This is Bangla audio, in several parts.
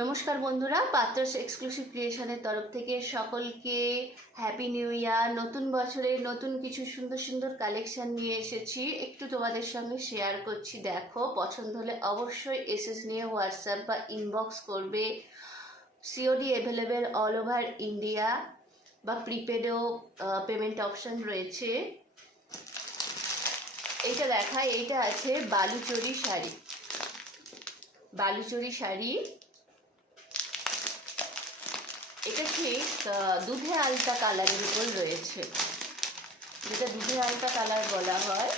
নমস্কার বন্ধুরা, পাত্রস এক্সক্লুসিভ ক্রিয়েশনের তরফ থেকে সকলকে হ্যাপি নিউ ইয়ার। নতুন বছরের নতুন কিছু সুন্দর সুন্দর কালেকশন নিয়ে এসেছি, একটু তোমাদের সঙ্গে শেয়ার করছি। দেখো, পছন্দ হলে অবশ্যই এসএস নিয়ে হোয়াটসঅ্যাপ বা ইনবক্স করবে। COD available all over India, বা প্রিপেডও পেমেন্ট অপশন রয়েছে। এইটা দেখায়, এইটা আছে বালুচরি শাড়ি। বালুচরি শাড়ি, এটা ঠিক দুধে আলতা কালারের উপর রয়েছে, যেটা দুধে আলতা কালার বলা হয়।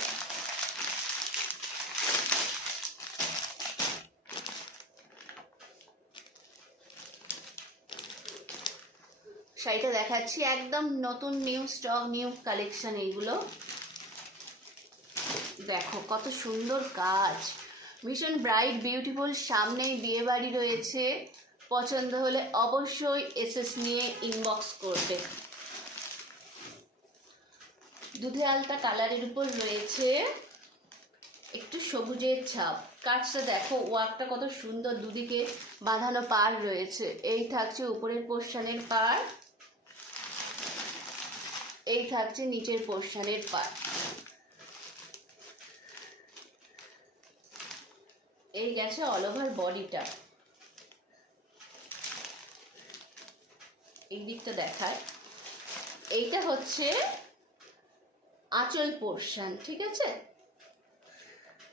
শাড়িটা দেখাচ্ছি, একদম নতুন নিউ স্টক, নিউ কালেকশন এইগুলো। দেখো কত সুন্দর কাজ, ভীষণ ব্রাইট বিউটিফুল। সামনেই বিয়ে বাড়ি রয়েছে, পছন্দ হলে অবশ্যই এসএস নিয়ে ইনবক্স করবে। দুধে আলতা কালারের উপর রয়েছে একটু সবুজের ছাপ। কাজটা দেখো, ওয়ার্কটা কত সুন্দর, দুদিকে বাঁধানো পাড় রয়েছে। এই থাকছে উপরের পোর্শনের পাড়, এই থাকছে নিচের পোর্শনের পাড়। এই গেছে অল ওভার বডিটা। এই দিকটা দেখায়, এইটা হচ্ছে আঁচল পোর্শন, ঠিক আছে?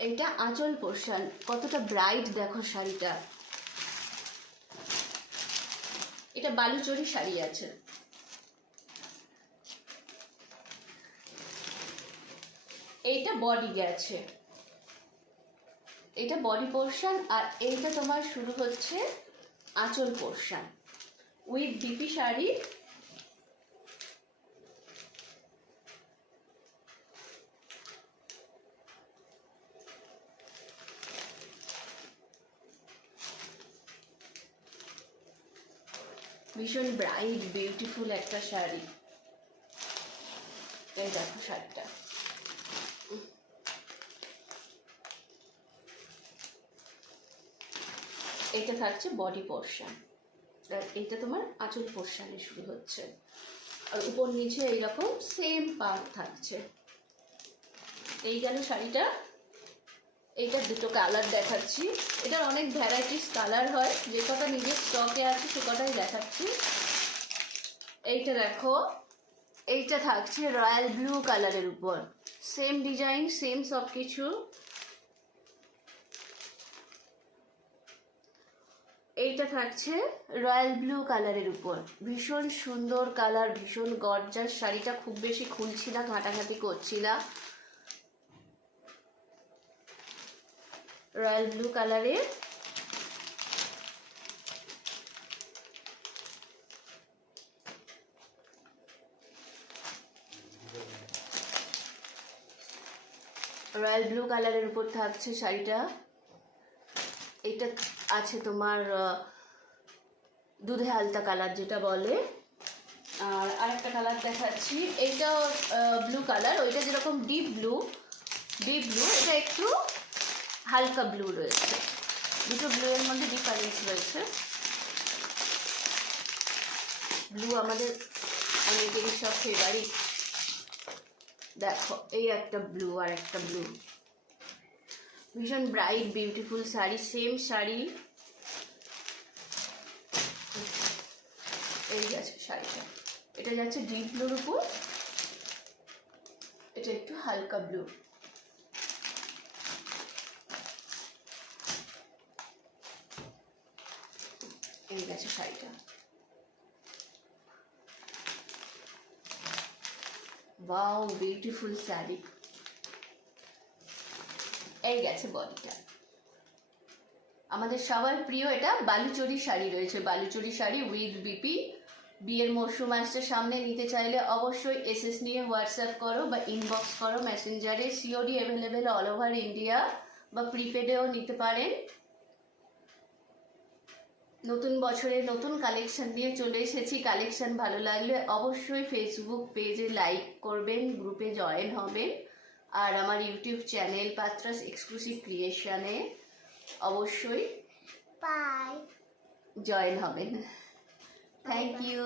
এইটা আঁচল পোর্শন, কতটা ব্রাইট দেখো শাড়িটা। এটা বালুচরি শাড়ি আছে। এইটা বডি গেছে, এটা বডি পোর্শন, আর এইটা তোমার শুরু হচ্ছে আঁচল পোর্শন উইথ বিপি শাড়ি। ভীষণ ব্রাইট বিউটিফুল একটা শাড়ি। এই দেখো শাড়িটা, এটা থাকছে বডি পোর্শন, আর এটা তোমার আঁচল পোর্শনে শুরু হচ্ছে, আর উপর নিচে এইরকম সেম পার্ট থাকছে। এই গেল শাড়িটা। এইটার দুটো কালার দেখাচ্ছি, এটার অনেক ভ্যারাইটিস কালার হয়, যে কটা নিজের স্টকে আছে সে কটাই দেখাচ্ছি। এইটা দেখো, এইটা থাকছে রয়্যাল ব্লু কালারের উপর, সেম ডিজাইন, সেম সব কিছু। এইটা থাকছে রয়্যাল ব্লু কালারের উপর, ভীষণ সুন্দর কালার, ভীষণ গর্জাস। শাড়িটা খুব বেশি খুলছি না, ঘাটাঘাটি করছি না। রয়্যাল ব্লু কালারের রয়্যাল ব্লু কালারের উপর থাকছে শাড়িটা। এটা আছে তোমার দুধে আলতা কালার যেটা বলে। আর আরেকটা কালার দেখাচ্ছি, এইটা ব্লু কালার, ওইটা যেরকম ডিপ ব্লু, এটা একটু হালকা ব্লু রয়েছে। দুটো ব্লু এর মধ্যে ডিফারেন্স রয়েছে। ব্লু আমাদের অনেকেরই সব ফেভারিট। দেখো, এই একটা ব্লু আর একটা ব্লু, ভীষণ bright beautiful sari, same sari. এই গেছে শাড়িটা, এটা যাচ্ছে ডিপ ব্লুর উপর, এটা একটু হালকা ব্লু। এই গেছে শাড়িটা, ওয়াও বিউটিফুল শাড়ি। এই গেছে বডিটা। আমাদের সবার প্রিয় এটা বালুচরি শাড়ি রয়েছে, বালুচরি শাড়ি উইথ বিপি। বিয়ের মরশুম আসছে সামনে, নিতে চাইলে অবশ্যই এসএস নিয়ে হোয়াটসঅ্যাপ করো বা ইনবক্স করো মেসেঞ্জারে। COD available all over India, বা প্রিপেডেও নিতে পারেন। নতুন বছরে নতুন কালেকশন নিয়ে চলে এসেছি। কালেকশন ভালো লাগলে অবশ্যই ফেসবুক পেজে লাইক করবেন, গ্রুপে জয়েন হবেন, আর আমার ইউটিউব চ্যানেল পাত্রাস এক্সক্লুসিভ ক্রিয়েশনে অবশ্যই জয়েন হবেন। Thank you.